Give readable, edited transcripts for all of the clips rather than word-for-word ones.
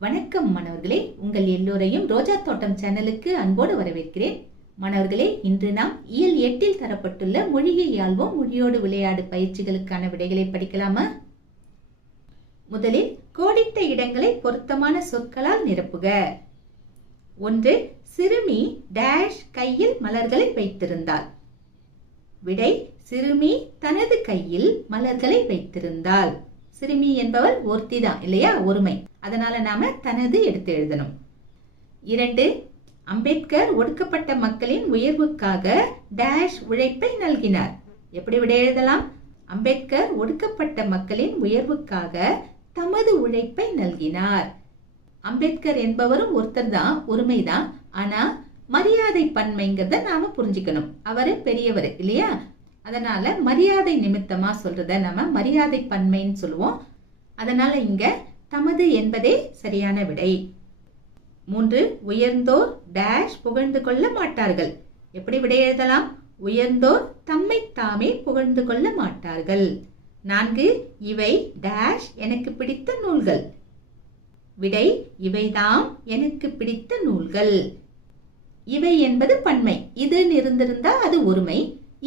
வணக்கம் மாணவர்களே, உங்கள் எல்லோரையும் ரோஜா தோட்டம் சேனலுக்கு அன்போடு வரவேற்கிறேன். மாணவர்களே, இன்று நாம் இயல் 8 தரப்பட்டுள்ள மொழியை ஆள்வோம் மொழியோடு விளையாடு பயிற்சிகளுக்கான விடைகளை படிக்கலாமா? முதலில் கோடிட்ட இடங்களை பொருத்தமான சொற்களால் நிரப்புக. 1. சிறுமி டேஷ் கையில் மலர்களை வைத்திருந்தாள். விடை: சிறுமி தனது கையில் மலர்களை வைத்திருந்தாள். சிறுமி என்பவள் ஒருத்தி தான் இல்லையா, ஒருமை. அதனால நாம தனது எடுத்து எழுதணும். 2. அம்பேத்கர் ஒடுக்கப்பட்ட மக்களின் உயர்வுக்காக டேஷ் உழைப்பை நல்கினார். எப்படி விடை எழுதலாம்? அம்பேத்கர் ஒடுக்கப்பட்ட மக்களின் உயர்வுக்காக தமது உழைப்பை நல்கினார். அம்பேத்கர் என்பவரும் ஒருத்தர் தான், ஒருமைதான். ஆனா மரியாதை பன்மைங்கிறத நாம புரிஞ்சுக்கணும். அவரு பெரியவர் இல்லையா, அதனால மரியாதை நிமித்தமா சொல்றத நம்ம மரியாதை பன்மைன்னு சொல்லுவோம். அதனால இங்க தமது என்பதே சரியான விடை. 3. உயர்ந்தோர் டேஷ் புகழ்ந்து கொள்ள மாட்டார்கள். எப்படி விடை எழுதலாம்? உயர்ந்தோர் தம்மை தாமே புகழ்ந்து கொள்ள மாட்டார்கள். 4. இவை டேஷ் எனக்கு பிடித்த நூல்கள். விடை: இவைதாம் எனக்கு பிடித்த நூல்கள். இவை என்பது பன்மை, இதுன்னு இருந்திருந்தா அது ஒருமை.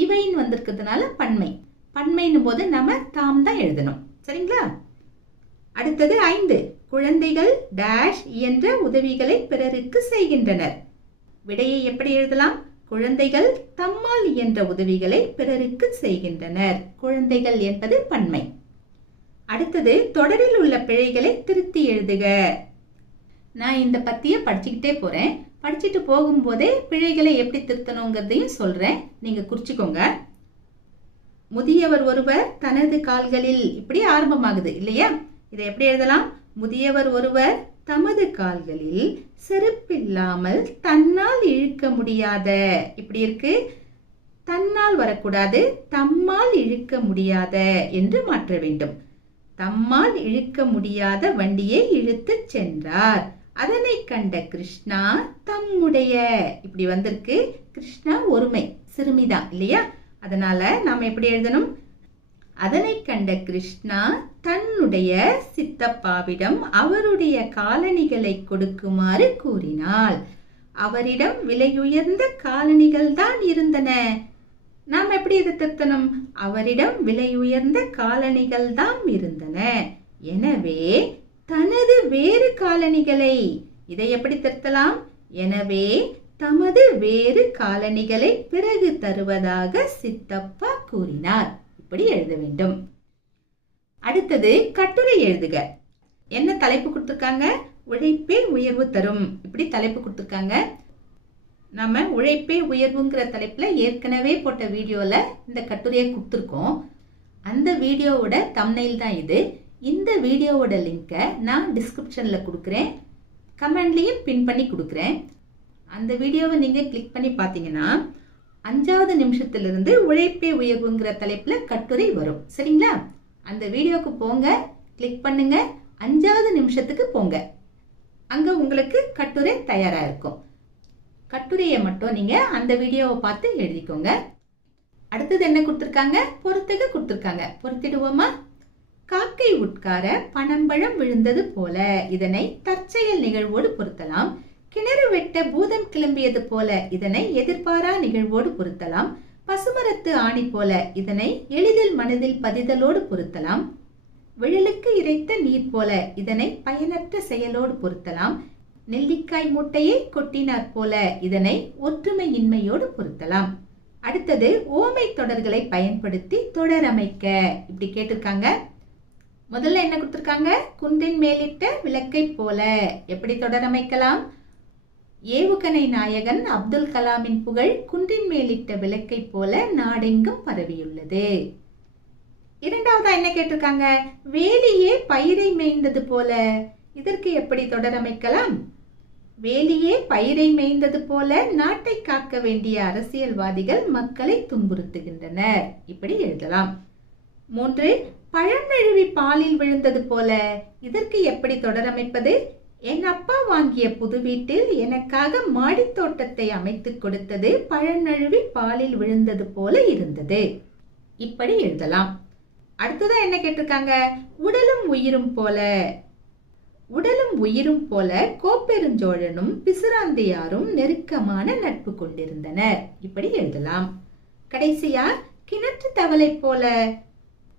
இவைன்னு வந்திருக்கிறதுனால பன்மை. பன்மைன்னும் போது நம்ம தாம் தான் எழுதணும். சரிங்களா? அடுத்தது 5. குழந்தைகள் டேஷ் இயன்ற உதவிகளை பிறருக்கு செய்கின்றனர். விடையை எப்படி எழுதலாம்? குழந்தைகள் தம்மால் இயன்ற உதவிகளை பிறருக்கு செய்கின்றனர். குழந்தைகள் என்பது பன்மை. அடுத்தது தொடரில் உள்ள பிழைகளை திருத்தி எழுதுக. நான் இந்த பத்திய படிச்சுக்கிட்டே போறேன். படிச்சுட்டு போகும்போதே பிழைகளை எப்படி திருத்தணுங்கிறதையும் சொல்றேன், நீங்க குறிச்சுக்கோங்க. முதியவர் ஒருவர் தனது கால்களில், இப்படி ஆரம்பமாகுது இல்லையா? இதை எப்படி எழுதலாம்? முதியவர் ஒருவர் தமது கால்களில் செருப்பில்லாமல் தன்னால் இழுக்க முடியாத. இப்படி இருக்கு. தன்னால் வரக்கூடாது, தம்மால் இழுக்க முடியாத என்று மாற்ற வேண்டும். தம்மால் இழுக்க முடியாத வண்டியை இழுத்து சென்றார். அதனை கண்ட கிருஷ்ணா தம்முடைய. இப்படி வந்திருக்கு. கிருஷ்ணா ஒருமை, சிறுமிதான் இல்லையா, அதனால நாம எப்படி எழுதணும்? அதனை கண்ட கிருஷ்ணா தன்னுடைய சித்தப்பாவிடம் அவருடைய காலணிகளை கொடுக்குமாறு கூறினாள். அவரிடம் விலையுயர்ந்த காலணிகள் தான் இருந்தன. நாம் எப்படி இதை திருத்தணும்? அவரிடம் விலையுயர்ந்த காலணிகள் தான் இருந்தன, எனவே தனது வேறு காலணிகளை. இதை எப்படி திருத்தலாம்? எனவே தமது வேறு காலணிகளை பிறகு தருவதாக சித்தப்பா கூறினார். இப்படி எழுத வேண்டும். அடுத்தது கட்டுரை எழுதுக. என்ன தலைப்பு கொடுத்திருக்காங்க? உழைப்பே உயர்வு தரும். இப்படி தலைப்பு கொடுத்திருக்காங்க. நம்ம உழைப்பே உயர்வுங்கிற தலைப்புல ஏற்கனவே போட்ட வீடியோல இந்த கட்டுரையை கொடுத்திருக்கோம். அந்த வீடியோவோட தம்ப்நெயில் தான் இது. இந்த வீடியோவோட லிங்கை நான் டிஸ்கிரிப்ஷன்ல கொடுக்குறேன், கமெண்ட்லயும் பின் பண்ணி கொடுக்குறேன். அந்த வீடியோவை நீங்க கிளிக் பண்ணி பார்த்தீங்கன்னா 5வது நிமிஷத்திலிருந்து உழைப்பே உயர்வுங்கிற தலைப்புல கட்டுரை வரும். சரிங்களா? அந்த வீடியோக்கு போங்க, கிளிக் பண்ணுங்க, 5வது நிமிஷத்துக்கு போங்க. அங்க உங்களுக்கு கட்டுரை தயாரா இருக்கும். கட்டுரையை மட்டும் நீங்க அந்த வீடியோவை பார்த்து எழுதிக்கோங்க. அடுத்தது என்ன கொடுத்திருக்காங்க? பொறுத்துக கொடுத்திருக்காங்க. பொறுத்திடுவோமா? காக்கை உட்கார பனம்பழம் விழுந்தது போல. இதனை தற்செயல் நிகழ்வோடு பொருத்தலாம். கிணறு வெட்ட பூதம் கிளம்பியது போல. இதனை எதிர்பாரா நிகழ்வோடு பொருத்தலாம். பசுமரத்து ஆணி போல. இதனை எளிதில் மனதில் பதிதலோடு பொருத்தலாம். விழலுக்கு இறைத்த நீர் போல. இதனை பயனற்ற செயலோடு பொருத்தலாம். நெல்லிக்காய் மூட்டையை கொட்டினார் போல. இதனை ஒற்றுமையின்மையோடு பொருத்தலாம். அடுத்தது ஓமை தொடர்களை பயன்படுத்தி தொடர் அமைக்க. இப்படி கேட்டிருக்காங்க. முதல்ல என்ன கொடுத்திருக்காங்க? குன்றின் மேலிட்ட விளக்கை போல. எப்படி தொடர் அமைக்கலாம்? ஏவுகணை நாயகன் அப்துல் கலாமின் புகழ் குன்றின் மேலிட்ட விளக்கை போல நாடெங்கும் பரவியுள்ளது. இரண்டாவதா என்ன கேட்டிருக்காங்க? வேலியே பயிரை மேய்ந்தது போல. இதற்கு எப்படி தொடர் அமைக்கலாம்? வேலியே பயிரை மேய்ந்தது போல நாட்டை காக்க வேண்டிய அரசியல்வாதிகள் மக்களை துன்புறுத்துகின்றனர். இப்படி எழுதலாம். 3. பழம் நழுவி பாலில் விழுந்தது போல. இதற்கு எப்படி தொடர் அமைப்பது? என் அப்பா வாங்கிய புது வீட்டில் எனக்காக மாடித் தோட்டத்தை அமைத்துக் கொடுத்தது பழம் நழுவி பாலில் விழுந்தது போல இருந்தது. இப்படி எழுதலாம். அடுத்ததா என்ன கேட்டிருக்காங்க? உடலும் உயிரும் போல. உடலும் உயிரும் போல கோப்பெருஞ்சோழனும் பிசிராந்தையாரும் நெருக்கமான நட்பு கொண்டிருந்தனர். இப்படி எழுதலாம். கடைசியா கிணற்று தவளை போல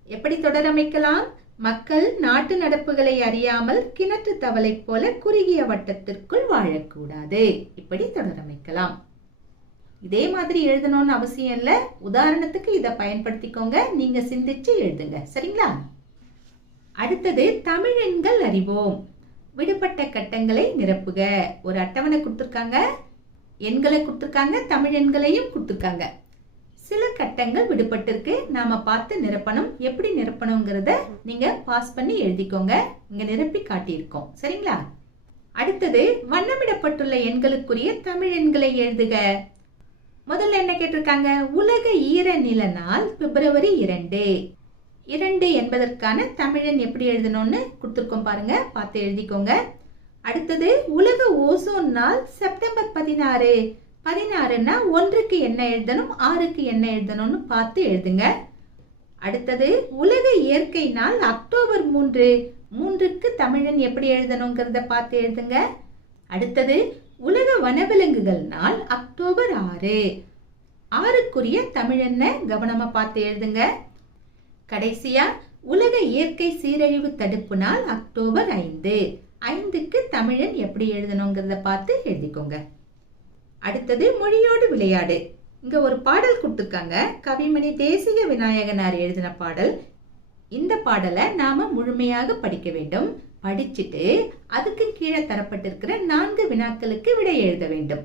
எப்படி தொடரமைக்கலாம்? மக்கள் நாட்டு நடப்புகளை அறியாமல் கிணற்று தவளை போல குறுகிய வட்டத்திற்குள் வாழக்கூடாது. இப்படி தொடரமைக்கலாம். இதே மாதிரி எழுதணும்னு அவசியம் இல்ல. உதாரணத்துக்கு இதை பயன்படுத்திக்கோங்க. நீங்க சிந்திச்சு எழுதுங்க. சரிங்களா? அடுத்தது தமிழ் எண்கள் அறிவோம். விடுபட்ட கட்டங்களை நிரப்புக. ஒரு அட்டவணை கொடுத்திருக்காங்க, எண்களை கொடுத்திருக்காங்க, தமிழ் எண்களையும் கொடுத்திருக்காங்க. சில கட்டங்கள் விடுபட்டிருக்கு, நாம பார்த்து நிரப்பணும். எப்படி நிரப்பணுங்கிறத நீங்க பாஸ் பண்ணி எழுதிக்கோங்க. இங்க நிரப்பி காட்டியிருக்கோம். சரிங்களா? அடுத்தது வண்ணமிடப்பட்டுள்ள எண்களுக்குரிய தமிழ் எண்களை எழுதுக. முதல்ல என்ன கேட்டிருக்காங்க? உலக ஈர நில நாள் பிப்ரவரி 2. 2 என்பதற்கான தமிழன் எப்படி எழுதணும்னு கொடுத்துருக்கோம் பாருங்க, பார்த்து எழுதிக்கோங்க. அடுத்தது உலக ஓசோன் நாள் செப்டம்பர் 16. 16ன்னா 1க்கு என்ன எழுதணும், 6க்கு என்ன எழுதணும்னு பார்த்து எழுதுங்க. அடுத்தது உலக இயற்கை நாள் அக்டோபர் 3. 3க்கு தமிழன் எப்படி எழுதணுங்கிறத பார்த்து எழுதுங்க. அடுத்தது உலக வனவிலங்குகள் நாள் அக்டோபர் 6. 6க்குரிய தமிழென்ன கவனமா பார்த்து எழுதுங்க. கடைசியா உலக இயற்கை சீரழிவு தடுப்பு நாள் அக்டோபர் 5. 5க்கு தமிழன் எப்படி எழுதணுங்கிறத பார்த்து எழுதிக்கோங்க. அடுத்தது மொழியோடு விளையாடு. இங்க ஒரு பாடல் கொடுத்திருக்காங்க, கவிமணி தேசிக விநாயகனார் எழுதின பாடல். இந்த பாடலை நாம முழுமையாக படிக்க வேண்டும். படிச்சுட்டு அதுக்கு கீழே தரப்பட்டிருக்கிற 4 வினாக்களுக்கு விடை எழுத வேண்டும்.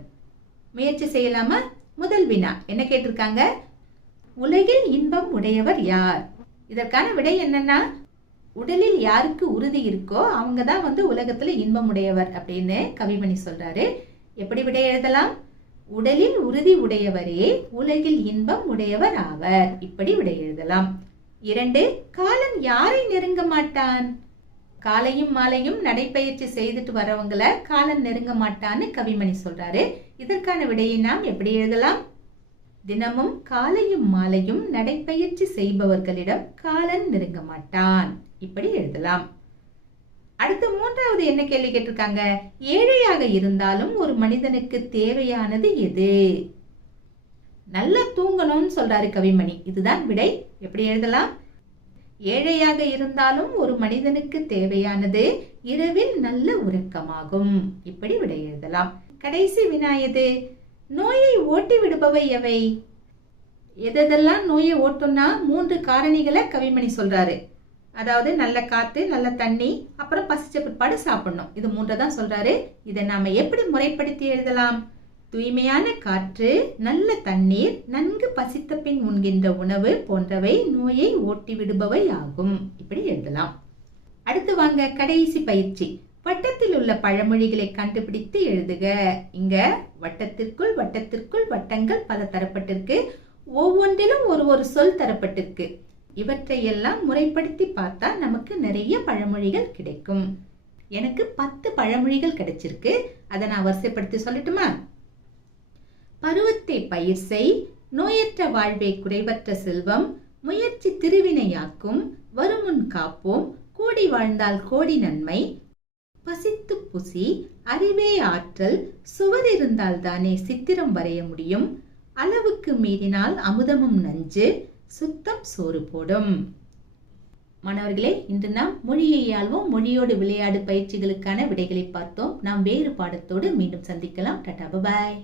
முயற்சி செய்யலாமா? முதல் வினா என்ன கேட்டிருக்காங்க? உலகில் இன்பம் உடையவர் யார்? இதற்கான விடை என்னன்னா, உடலில் யாருக்கு உறுதி இருக்கோ அவங்க தான் உலகத்துல இன்பம் உடையவர் அப்படின்னு கவிமணி சொல்றாரு. எப்படி விடை எழுதலாம்? உடலில் உறுதி உடையவரே உலகில் இன்பம் உடையவர் ஆவர். இப்படி விடை எழுதலாம். 2, காலன் யாரை நெருங்க மாட்டான்? காலையும் மாலையும் நடைப்பயிற்சி செய்துட்டு வரவங்கள காலன் நெருங்க மாட்டான்னு கவிமணி சொல்றாரு. இதற்கான விடையை நாம் எப்படி எழுதலாம்? தினமும் காலையும் மாலையும் நடைப்பயிற்சி செய்பவர்களிடம் காலன் நெருங்க மாட்டான். இப்படி எழுதலாம். அடுத்து 3வது என்ன கேள்வி கேட்டிருக்காங்க? ஏழையாக இருந்தாலும் ஒரு மனிதனுக்கு தேவையானது எது? நல்லா தூங்கணும்னு சொல்றாரு கவிமணி. இதுதான் விடை. எப்படி எழுதலாம்? ஏழையாக இருந்தாலும் ஒரு மனிதனுக்கு தேவையானது இரவில் நல்ல உறக்கமாகும். இப்படி விடை எழுதலாம். கடைசி வினா எது? நோயை ஓட்டி விடுபவை எவை? எதெல்லாம் நோயை ஓட்டும்னா 3 காரணிகளை கவிமணி சொல்றாரு. அதாவது நல்ல காத்து, நல்ல தண்ணி, அப்புறம் பசிச்ச பிற்பாடு சாப்பிடணும். இது 3 தான் சொல்றாரு. இதை நாம எப்படி முறைப்படுத்தி எழுதலாம்? தூய்மையான காற்று, நல்ல தண்ணீர், நன்கு பசித்த பின் உண்கின்ற உணவு போன்றவை நோயை ஓட்டி விடுபவை ஆகும். இப்படி எழுதலாம். அடுத்து வாங்க கடைசி பயிற்சி. வட்டத்தில் உள்ள பழமொழிகளை கண்டுபிடித்து எழுதுக. இங்க வட்டத்திற்குள் வட்டத்திற்குள் வட்டங்கள் பல தரப்பட்டிருக்கு. ஒவ்வொன்றிலும் ஒரு சொல் தரப்பட்டிருக்கு. இவற்றையெல்லாம் முறைப்படுத்தி பார்த்தா நமக்கு நிறைய பழமொழிகள் கிடைக்கும். எனக்கு 10 பழமொழிகள் கிடைச்சிருக்கு. அதை நான் வரிசைப்படுத்தி சொல்லட்டுமா? பருவத்தை பயிர் செய், நோயற்ற வாழ்வே குறைவற்ற செல்வம், முயற்சி திருவினையாக்கும், வருமுன் காப்போம், கூடி வாழ்ந்தால் கோடி நன்மை, பசித்து புசி, அறிவே ஆற்றல், சுவர் இருந்தால் தானே சித்திரம் வரைய முடியும், அளவுக்கு மீறினால் அமுதமும் நஞ்சு, சுத்தம் சோறு போடும். மாணவர்களே, இன்று நாம் மொழியை ஆள்வோம், மொழியோடு விளையாடு பயிற்சிகளுக்கான விடைகளை பார்த்தோம். நாம் வேறு பாடத்தோடு மீண்டும் சந்திக்கலாம். டாடா, பாய்.